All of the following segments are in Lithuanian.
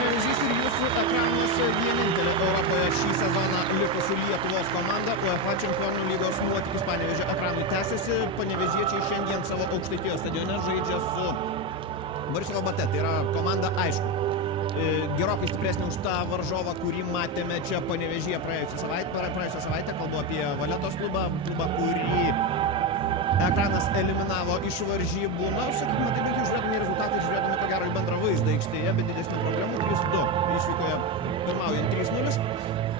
Panevėžys ir jūsų ekranuose vienintelė Europoje šį sezoną likusi Lietuvos komanda. UEFA Čempionų lygos nuotykis Panevėžio ekranui tęsiasi. Panevėžiečiai šiandien savo Aukštaitijos stadione žaidžia su Borisovo Bate. Tai yra komanda, aišku, gerokai stipresnė už tą varžovą, kurį matėme čia Panevėžyje praėjusią savaitę. Kalbu apie Valetos klubą, kurį ekranas eliminavo iš varžybų. Na, sakykime, tai bent jau žiūrėdami rezultatą, žiūrėdami ko gero į bendrą vaizdą aikštėje, be didesnių problemų. 3-2 išvykoje pirmaujant 3-0.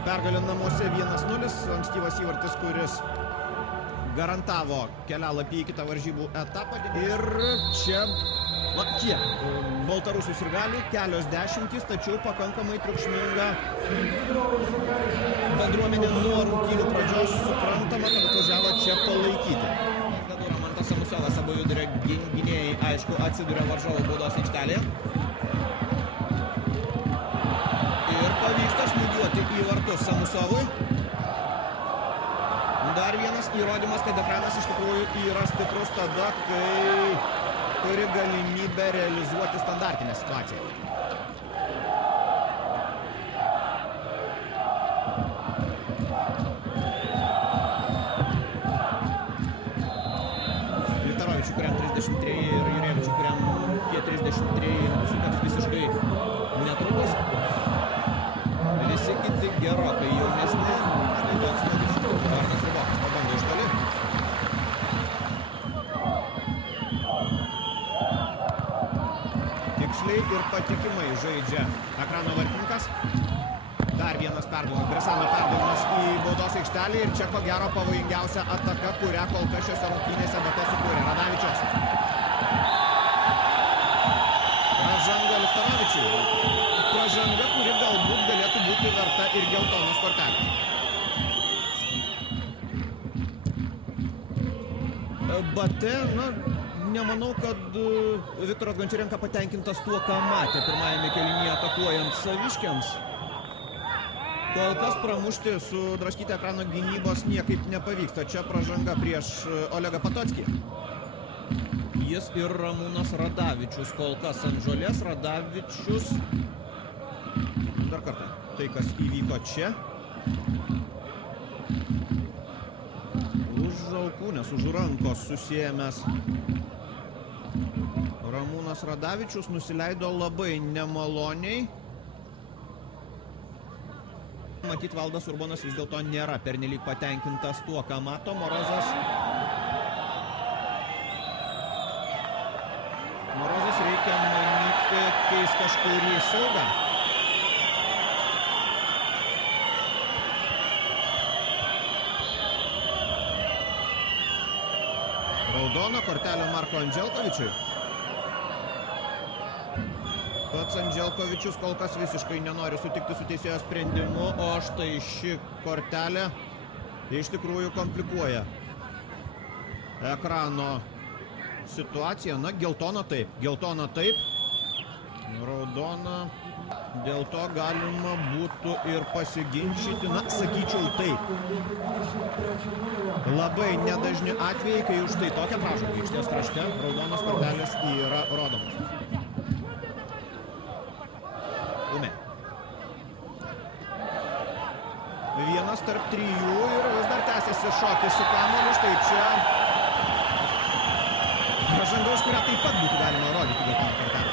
Pergalė namuose 1-0. Ankstyvas įvartis, kuris garantavo kelialapį į kitą varžybų etapą. Ir čia, na, kiek? Baltarusių sirgalių, kelios dešimtys, tačiau pakankamai triukšminga bendruomenė nuo rungtynių pradžios. Suprantama, kad atvažiavo čia palaikyti. Samusovas, abu gynėjai, aišku, atsiduria varžovo baudos aikštelėje. Ir pavyksta smūgiuoti į vartus Samusovui. Dar vienas įrodymas, kad ekranas iš tikrųjų yra stiprus tada, kai turi galimybę realizuoti standartinę situaciją. Kuriam 33 ir Jurevičiui, kuriam tie 33 sukaks visiškai netrukus. Visi kiti gerokai jaunesni. Štai toks smūgis. Arnas Ribokas pabando iš toli. Tiksliai ir patikimai žaidžia ekrano vartininkas. Dar vienas perdavimas, Bresano perdavimas į baudos aikštelį ir čia ko gero pavojingiausia ataka, kurią kol kas šiose rungtynėse Bate sukūrė. Radavičius. Pražanga Luktorovičiui. Pražanga, kuri galbūt galėtų būti verta ir geltonos kortelės. Bate, na, nemanau, kad Viktoras Gončiarenka patenkintas tuo, ką matė pirmajame kėlinyje atakuojant saviškiams. Kol kas pramušti su draskyti ekrano gynybos niekaip nepavyksta. Čia pražanga prieš Olegą Patockį. Jis ir Ramūnas Radavičius kol kas ant žolės. Radavičius. Dar kartą. Tai, kas įvyko čia. Už alkūnės, už rankos susiėmęs Ramūnas Radavičius nusileido labai nemaloniai. Matyt, Valdas Urbonas vis dėlto nėra pernelyg patenkintas tuo, ką mato. Morozas reikia manyti, keis kažkurį saugą. Raudona kortelė Marko Andželkovičiui. Pats Andželkovičius kol kas visiškai nenori sutikti su teisėjo sprendimu, o štai ši kortelė iš tikrųjų komplikuoja ekrano situaciją. Na, geltona taip, raudona, dėl to galima būtų ir pasiginčyti, na, sakyčiau taip. Labai nedažni atvejai, kai už tai tokią pražangą aikštės krašte raudonos kortelės yra rodomos. Vienas tarp trijų ir vis dar tęsiasi šokis su kamuoliu. Štai čia pražanga, už kurią taip pat būtų galima rodyti geltoną kortelę.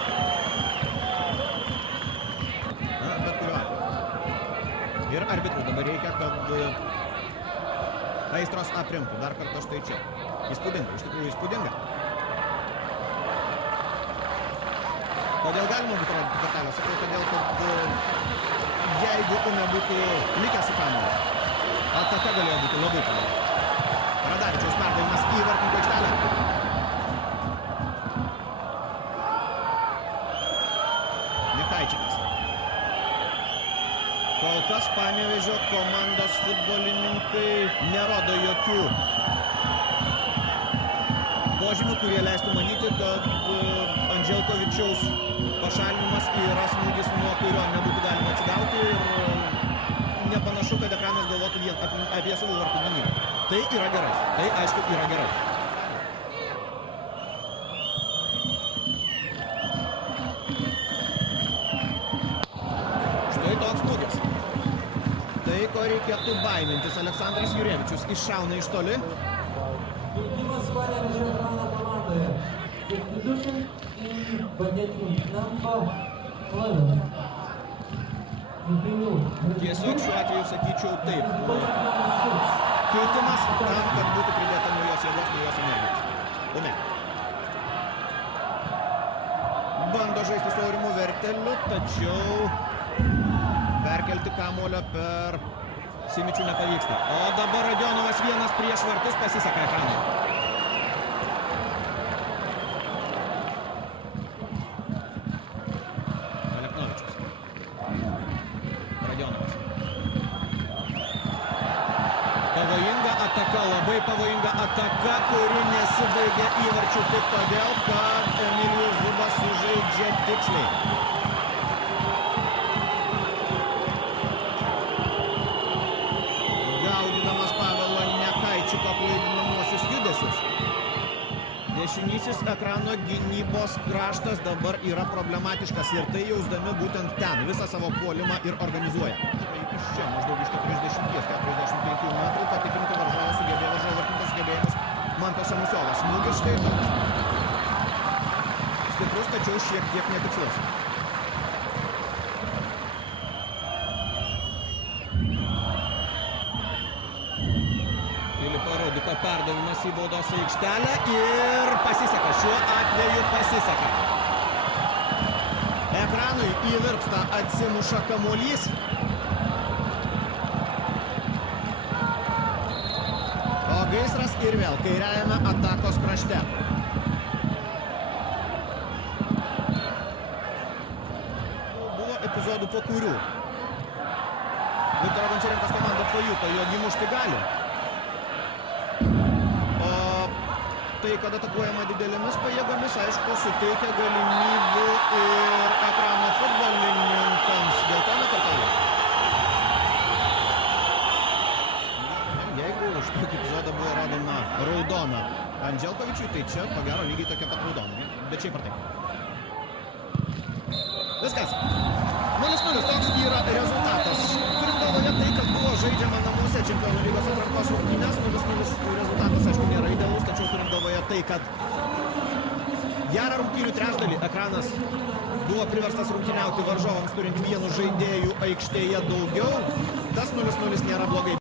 Na, bet kuriuo atveju. Ir arbitrų dabar reikia, kad aistros aprimtų. Dar kartą štai čia. Įspūdinga, iš tikrųjų įspūdinga. Kodėl galima būtų rodyti kortelę? Sakau, todėl, kad jeigu nebūtų likęs su kamuoliu, ataka galėjo būti labai pavojinga. Radavičiaus perdavimas į vartininkų aikštelę. Nekaičikas. Kol kas Panevėžio komandos futbolininkai nerodo jokių požymių, kurie leistų manyti, kad Andželkovičiaus pašalinimas yra smūgis, nuo kurio nebūtų galima atsigauti, ir nepanašu, kad ekranas galvotų vien apie savo vartų gynybą. Tai yra gerai. Tai, aišku, yra gerai. ko reikėtų baimintis. Aleksandras Jurevičius iššauna iš toli. Keitimas Panevėžio ekrano komandoje. Substitution in Banetkins number 11. Tiesiog šiuo atveju sakyčiau taip. Keitimas tam, kad būtų pridėta naujos jėgos, naujos energijos. O ne. Bando žaisti su Aurimu Verteliu, tačiau perkelti kamuolio per Simičių nepavyksta. O dabar Radionovas vienas prieš vartus, pasiseka ekranui. Aleknovičius. Radionovas. Pavojinga ataka, labai pavojinga ataka, kuri nesibaigia įvarčių tik todėl, kad Emilijus Zubas sužaidžia tiksliai. Gaudydamas Pavelo Nekaičiko klaidinamuosius judesius. Dešinysis ekrano gynybos kraštas dabar yra problematiškas ir tai jausdami būtent ten visą savo puolimą ir organizuoja. Iš čia maždaug iš 40-45 metrų patikrinti varžovą sugebėjo varžovo sugebėjimus Mantas Samusiolas. Smūgis štai toks. Stiprus, tačiau šiek tiek netikslus. Filipo Rudiko perdavimas į baudos aikštelę ir pasiseka. Šiuo atveju pasiseka. Ekranui įvirpsta, atsimuša kamuolys. O gaisras ir vėl kairiajame atakos krašte. Buvo epizodų, po kurių Viktoro Vančerenkos komanda pajuto, jog įmušti gali. O tai, kad atakuojama didelėmis pajėgomis, aišku, suteikia galimybių ir ekrano futbolininkams. Dėl to nekartauja. Jeigu už tokį epizodą buvo rodoma raudona Andželkovičiui, tai čia, ko gero, lygiai tokia pat raudona. Bet šiaip ar taip. Viskas. 0-0. Toks yra rezultatas. Turint galvoje tai, kad buvo žaidžiama namuose Čempionų lygos atrankos rungtynės. 0-0 rezultatas, aišku, nėra idealus, tačiau turint galvoje tai, kad gerą rungtynių trečdalį ekranas buvo priverstas rungtyniauti varžovams, turint vienu žaidėjų aikštėje daugiau. Tas 0-0 nėra blogai.